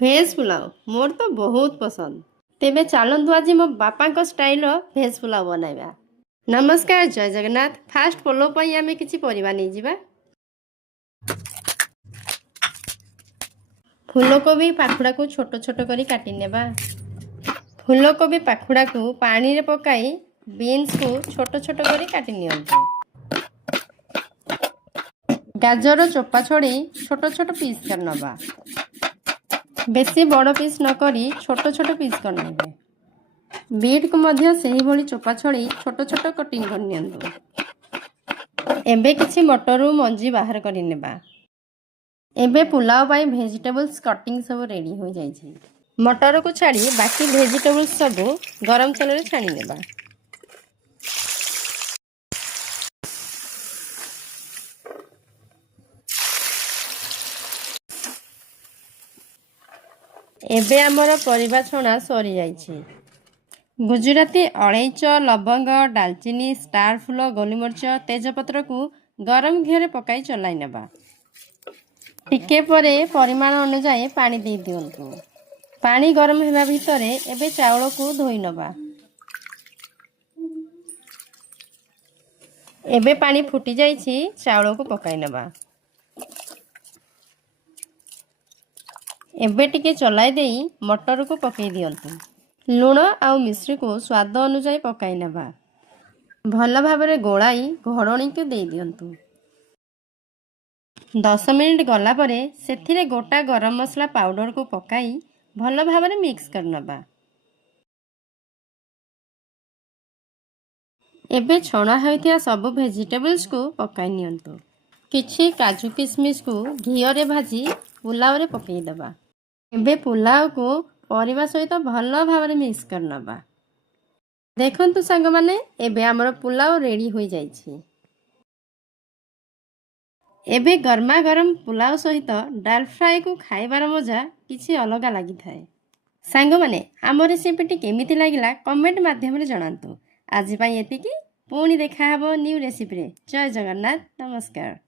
Veg pulao ମୋର ତ ବହୁତ ପସନ୍ଦ। ତେବେ ଚାଲନ୍ତୁ ଆଜି ମୋ ବାପାଙ୍କ ଷ୍ଟାଇଲର ଭେଜ୍ ପୁଲାଉ ବନାଇବା। ନମସ୍କାର, ଜୟ ଜଗନ୍ନାଥ। ଫାଷ୍ଟ ପୁଲାଉ ପାଇଁ ଆମେ କିଛି ପରିବା ନେଇଯିବା। ଫୁଲକୋବି ପାଖୁଡ଼ାକୁ ଛୋଟ ଛୋଟ କରି କାଟି ନେବା। ଫୁଲକୋବି ପାଖୁଡ଼ାକୁ ପାଣିରେ ପକାଇ ବିନ୍ସକୁ ଛୋଟ ଛୋଟ କରି କାଟି ନିଅନ୍ତୁ। ଗାଜର ଚୋପା ଛଡ଼େଇ ଛୋଟ ଛୋଟ ପିସ୍ କରିନେବା। ବେଶୀ ବଡ଼ ପିସ୍ ନ କରି ଛୋଟ ଛୋଟ ପିସ୍ କରିନେବେ। ବିଟ୍କୁ ମଧ୍ୟ ସେହିଭଳି ଚୋପା ଛଡ଼େଇ ଛୋଟ ଛୋଟ କଟିଂ କରିନିଅନ୍ତୁ। ଏବେ କିଛି ମଟରରୁ ମଞ୍ଜି ବାହାର କରିନେବା। ଏବେ ପୁଲାଉ ପାଇଁ ଭେଜିଟେବଲ୍ସ କଟିଂ ସବୁ ରେଡ଼ି ହୋଇଯାଇଛି। ମଟରକୁ ଛାଡ଼ି ବାକି ଭେଜିଟେବଲ୍ସ ସବୁ ଗରମ ତେଲରେ ଛାଣି ନେବା। ଏବେ ଆମର ପରିବା ଛଣା ସରିଯାଇଛି। ଗୁଜୁରାତି, ଅଳେଇଚ, ଲବଙ୍ଗ, ଡାଲଚିନି, ଷ୍ଟାର ଫୁଲ, ଗୋଲମରିଚ, ତେଜପତ୍ରକୁ ଗରମ ଘିଅରେ ପକାଇ ଚଲାଇ ନେବା। ଟିକେ ପରେ ପରିମାଣ ଅନୁଯାୟୀ ପାଣି ଦେଇ ଦିଅନ୍ତୁ। ପାଣି ଗରମ ହେବା ଭିତରେ ଏବେ ଚାଉଳକୁ ଧୋଇ ନେବା। ଏବେ ପାଣି ଫୁଟି ଯାଇଛି, ଚାଉଳକୁ ପକାଇ ନେବା। ଏବେ ଟିକେ ଚଲାଇ ଦେଇ ମଟରକୁ ପକାଇ ଦିଅନ୍ତୁ। ଲୁଣ ଆଉ ମିଶ୍ରିକୁ ସ୍ୱାଦ ଅନୁଯାୟୀ ପକାଇ ନେବା। ଭଲ ଭାବରେ ଗୋଳାଇ ଘୋଡ଼ଣୀକୁ ଦେଇ ଦିଅନ୍ତୁ। 10 ମିନିଟ୍ ଗଲା ପରେ ସେଥିରେ ଗୋଟା ଗରମ ମସଲା ପାଉଡ଼ରକୁ ପକାଇ ଭଲ ଭାବରେ ମିକ୍ସ କରିନେବା। ଏବେ ଛଣା ହୋଇଥିବା ସବୁ ଭେଜିଟେବଲ୍ସକୁ ପକାଇ ନିଅନ୍ତୁ। କିଛି କାଜୁ କିସମିସକୁ ଘିଅରେ ଭାଜି ପୁଲାଉରେ ପକାଇଦେବା। ଏବେ ପୁଲାଉକୁ ପରିବା ସହିତ ଭଲ ଭାବରେ ମିକ୍ସ କରିନେବା। ଦେଖନ୍ତୁ ସାଙ୍ଗମାନେ, ଏବେ ଆମର ପୁଲାଉ ରେଡ଼ି ହୋଇଯାଇଛି। ଏବେ ଗରମା ଗରମ ପୁଲାଉ ସହିତ ଡାଲ ଫ୍ରାଏକୁ ଖାଇବାର ମଜା କିଛି ଅଲଗା ଲାଗିଥାଏ। ସାଙ୍ଗମାନେ, ଆମ ରେସିପିଟି କେମିତି ଲାଗିଲା କମେଣ୍ଟ ମାଧ୍ୟମରେ ଜଣାନ୍ତୁ। ଆଜି ପାଇଁ ଏତିକି। ପୁଣି ଦେଖାହେବ ନ୍ୟୁ ରେସିପିରେ। ଜୟ ଜଗନ୍ନାଥ। ନମସ୍କାର।